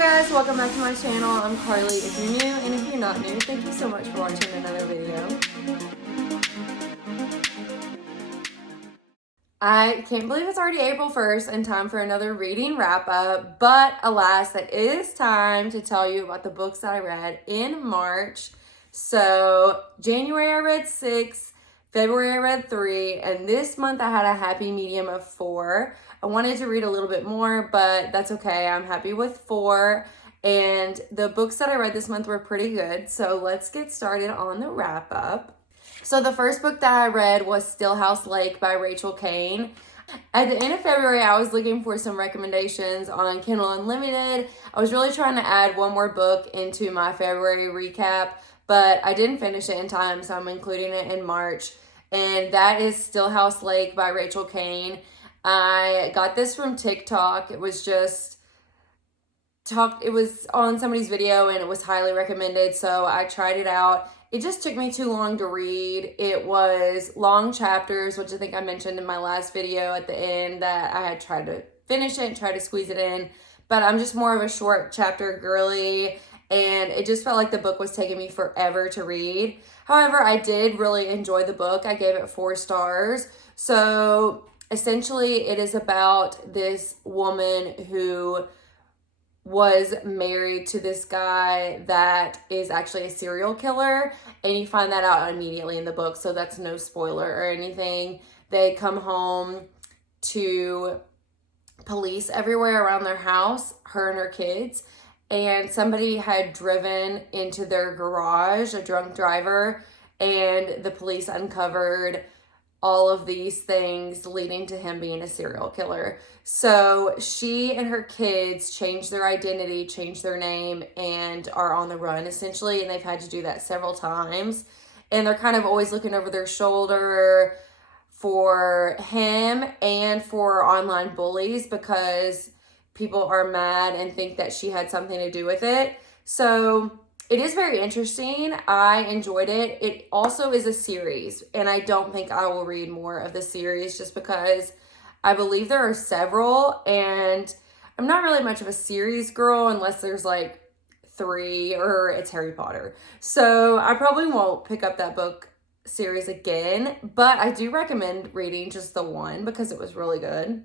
guys, welcome back to my channel. I'm Carly if you're new, and if you're not new, thank you so much for watching another video. I can't believe it's already April 1st and time for another reading wrap up, but alas, it is time to tell you about the books that I read in March. So January I read 6, February I read 3, and this month I had a happy medium of 4. I wanted to read a little bit more, but that's okay. I'm happy with 4. And the books that I read this month were pretty good. So let's get started on the wrap up. So the first book that I read was Stillhouse Lake by Rachel Caine. At the end of February, I was looking for some recommendations on Kindle Unlimited. I was really trying to add one more book into my February recap, but I didn't finish it in time, so I'm including it in March. And that is Stillhouse Lake by Rachel Caine. I got this from TikTok. It was on somebody's video and it was highly recommended, so I tried it out. It just took me too long to read. It was long chapters, which I think I mentioned in my last video at the end that I had tried to finish it and try to squeeze it in, but I'm just more of a short chapter girly, and it just felt like the book was taking me forever to read. However, I did really enjoy the book. I gave it 4 stars. So essentially, it is about this woman who was married to this guy that is actually a serial killer, and you find that out immediately in the book, so that's no spoiler or anything. They come home to police everywhere around their house, her and her kids, and somebody had driven into their garage, a drunk driver, and the police uncovered all of these things leading to him being a serial killer. So she and her kids changed their identity, changed their name, and are on the run essentially. And they've had to do that several times. And they're kind of always looking over their shoulder for him and for online bullies because people are mad and think that she had something to do with it. So it is very interesting. I enjoyed it. It also is a series, and I don't think I will read more of the series just because I believe there are several, and I'm not really much of a series girl unless there's like 3 or it's Harry Potter. So I probably won't pick up that book series again, but I do recommend reading just the one because it was really good.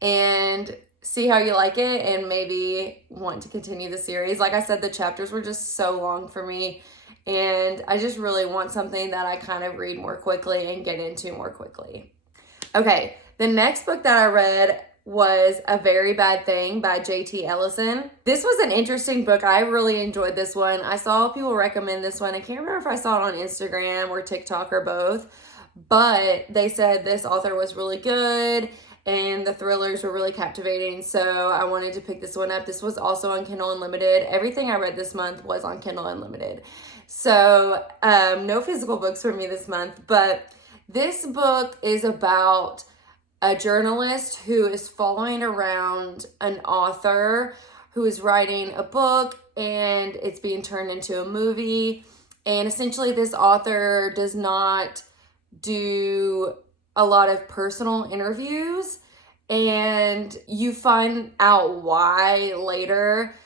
And see how you like it and maybe want to continue the series. Like I said, the chapters were just so long for me, and I just really want something that I kind of read more quickly and get into more quickly. Okay, the next book that I read was A Very Bad Thing by J.T. Ellison. This was an interesting book. I really enjoyed this one. I saw people recommend this one. I can't remember if I saw it on Instagram or TikTok or both, but they said this author was really good and the thrillers were really captivating, so I wanted to pick this one up. This was also on Kindle Unlimited. Everything I read this month was on Kindle Unlimited. So no physical books for me this month, but this book is about a journalist who is following around an author who is writing a book, and it's being turned into a movie. And essentially this author does not do a lot of personal interviews, and you find out why later.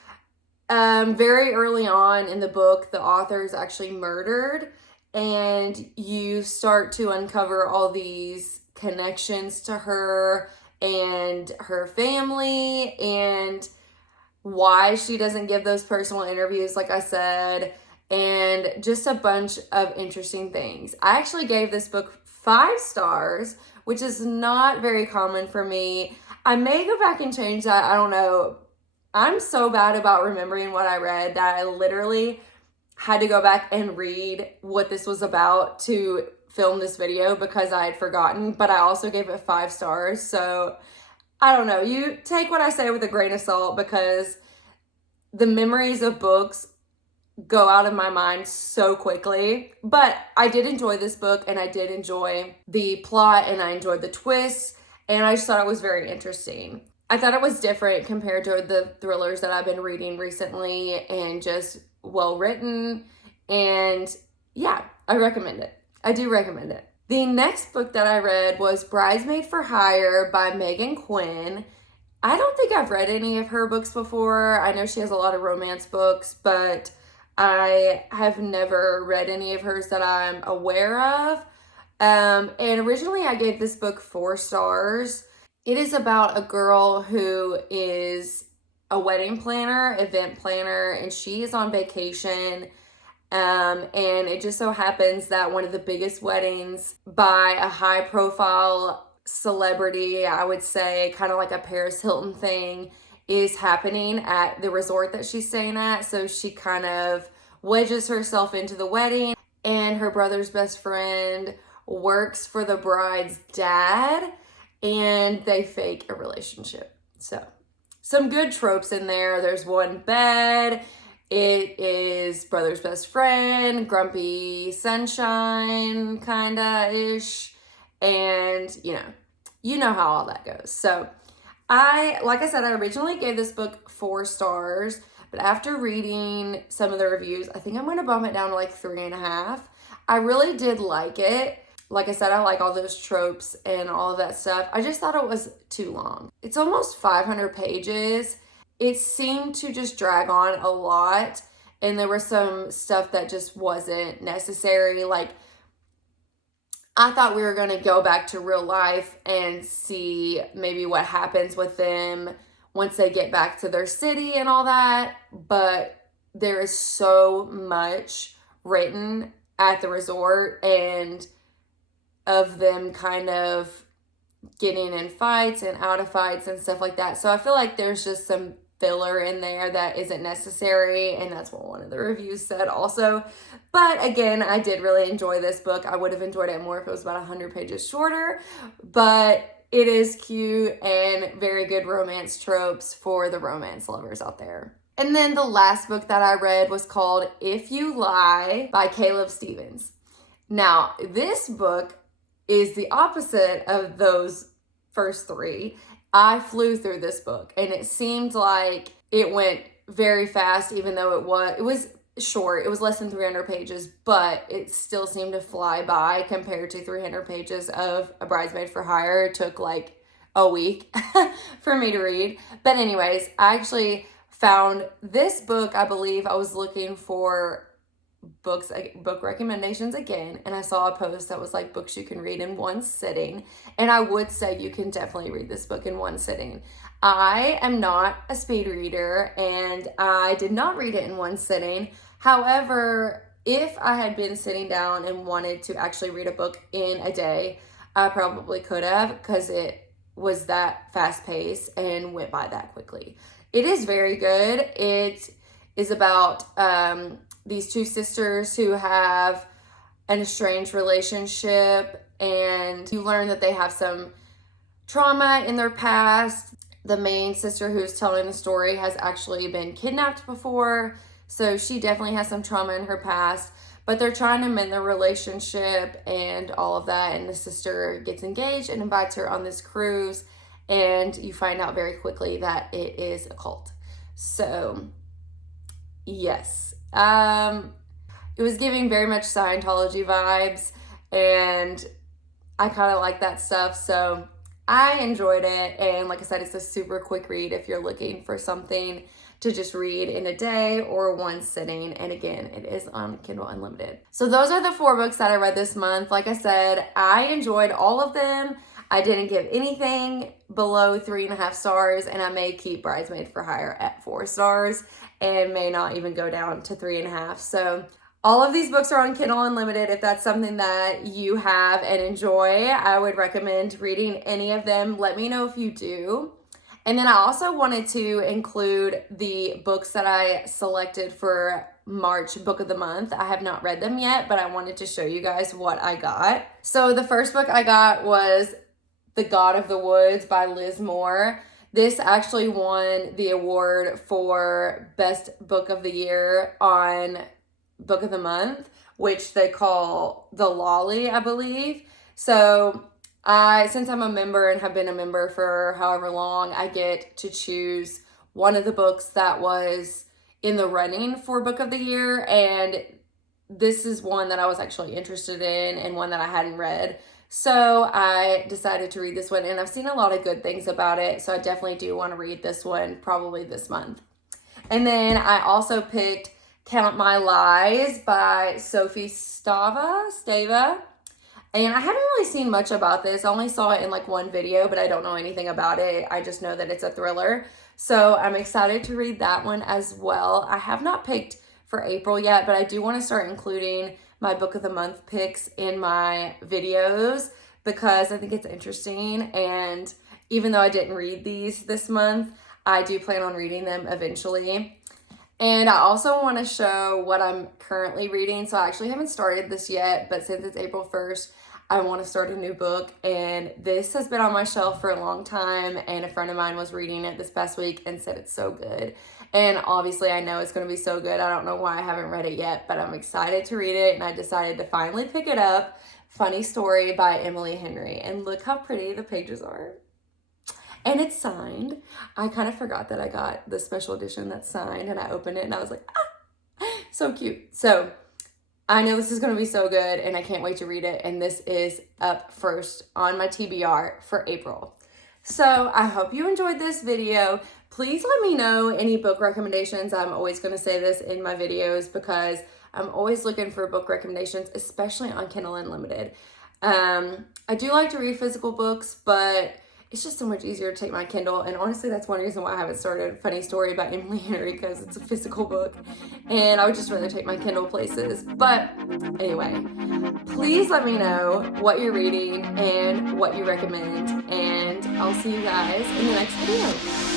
Very early on in the book, the author is actually murdered, and you start to uncover all these connections to her and her family and why she doesn't give those personal interviews, like I said, and just a bunch of interesting things. I actually gave this book 5 stars, which is not very common for me. I may go back and change that. I don't know. I'm so bad about remembering what I read that I literally had to go back and read what this was about to film this video because I had forgotten, but I also gave it 5 stars. So I don't know. You take what I say with a grain of salt because the memories of books go out of my mind so quickly. But I did enjoy this book, and I did enjoy the plot, and I enjoyed the twists, and I just thought it was very interesting. I thought it was different compared to the thrillers that I've been reading recently, and just well written, and yeah, I recommend it. I do recommend it. The next book that I read was Bridesmaid for Hire by Megan Quinn. I don't think I've read any of her books before. I know she has a lot of romance books, but I have never read any of hers that I'm aware of. And originally I gave this book 4 stars. It is about a girl who is a wedding planner, event planner, and she is on vacation. And it just so happens that one of the biggest weddings by a high profile celebrity, I would say kind of like a Paris Hilton thing, is happening at the resort that she's staying at. So she kind of wedges herself into the wedding, and her brother's best friend works for the bride's dad, and they fake a relationship. So some good tropes in there. There's one bed. It is brother's best friend, grumpy sunshine kinda ish, and you know how all that goes. So like I said, I originally gave this book 4 stars, but after reading some of the reviews, I think I'm gonna bump it down to like 3.5. I really did like it. Like I said, I like all those tropes and all of that stuff. I just thought it was too long. It's almost 500 pages. It seemed to just drag on a lot, and there was some stuff that just wasn't necessary. Like, I thought we were going to go back to real life and see maybe what happens with them once they get back to their city and all that, but there is so much written at the resort and of them kind of getting in fights and out of fights and stuff like that. So I feel like there's just some filler in there that isn't necessary, and that's what one of the reviews said also. But again, I did really enjoy this book. I would have enjoyed it more if it was about 100 pages shorter, but it is cute and very good romance tropes for the romance lovers out there. And then the last book that I read was called If You Lie by Caleb Stevens. Now, this book is the opposite of those first 3. I flew through this book, and it seemed like it went very fast, even though it was short. It was less than 300 pages, but it still seemed to fly by compared to 300 pages of A Bridesmaid for Hire. It took like a week for me to read. But anyways, I actually found this book. I believe I was looking for book recommendations again, and I saw a post that was like books you can read in one sitting, and I would say you can definitely read this book in one sitting. I am not a speed reader, and I did not read it in one sitting. However, if I had been sitting down and wanted to actually read a book in a day, I probably could have, because it was that fast paced and went by that quickly. It is very good. It is about these 2 sisters who have an estranged relationship, and you learn that they have some trauma in their past. The main sister who's telling the story has actually been kidnapped before, so she definitely has some trauma in her past, but they're trying to mend their relationship and all of that, and the sister gets engaged and invites her on this cruise, and you find out very quickly that it is a cult. So yes, it was giving very much Scientology vibes, and I kind of like that stuff, so I enjoyed it. And like I said, it's a super quick read if you're looking for something to just read in a day or one sitting. And again, it is on Kindle Unlimited. So those are the 4 books that I read this month. Like I said, I enjoyed all of them. I didn't give anything below 3.5 stars, and I may keep Bridesmaid for Hire at 4 stars and may not even go down to 3.5. So all of these books are on Kindle Unlimited. If that's something that you have and enjoy, I would recommend reading any of them. Let me know if you do. And then I also wanted to include the books that I selected for March Book of the Month. I have not read them yet, but I wanted to show you guys what I got. So the first book I got was The God of the Woods by Liz Moore. This actually won the award for Best Book of the Year on Book of the Month, which they call the Lolly, I believe. So since I'm a member and have been a member for however long, I get to choose one of the books that was in the running for Book of the Year, and this is one that I was actually interested in and one that I hadn't read. So I decided to read this one, and I've seen a lot of good things about it, so I definitely do want to read this one probably this month. And then I also picked Count My Lies by Sophie Stava. And I haven't really seen much about this. I only saw it in like one video, but I don't know anything about it. I just know that it's a thriller. So I'm excited to read that one as well. I have not picked for April yet, but I do want to start including my book of the month picks in my videos because I think it's interesting. And even though I didn't read these this month, I do plan on reading them eventually. And I also want to show what I'm currently reading. So I actually haven't started this yet, but since it's April 1st, I want to start a new book. And this has been on my shelf for a long time. And a friend of mine was reading it this past week and said it's so good. And obviously I know it's going to be so good. I don't know why I haven't read it yet, but I'm excited to read it. And I decided to finally pick it up. Funny Story by Emily Henry. And look how pretty the pages are. And it's signed. I kind of forgot that I got the special edition that's signed, and I opened it and I was like, ah, so cute. So I know this is going to be so good, and I can't wait to read it. And this is up first on my TBR for April. So I hope you enjoyed this video. Please let me know any book recommendations. I'm always going to say this in my videos because I'm always looking for book recommendations, especially on Kindle Unlimited. I do like to read physical books, but it's just so much easier to take my Kindle. And honestly, that's one reason why I haven't started Funny Story by Emily Henry, because it's a physical book. And I would just rather take my Kindle places. But anyway, please let me know what you're reading and what you recommend. And I'll see you guys in the next video.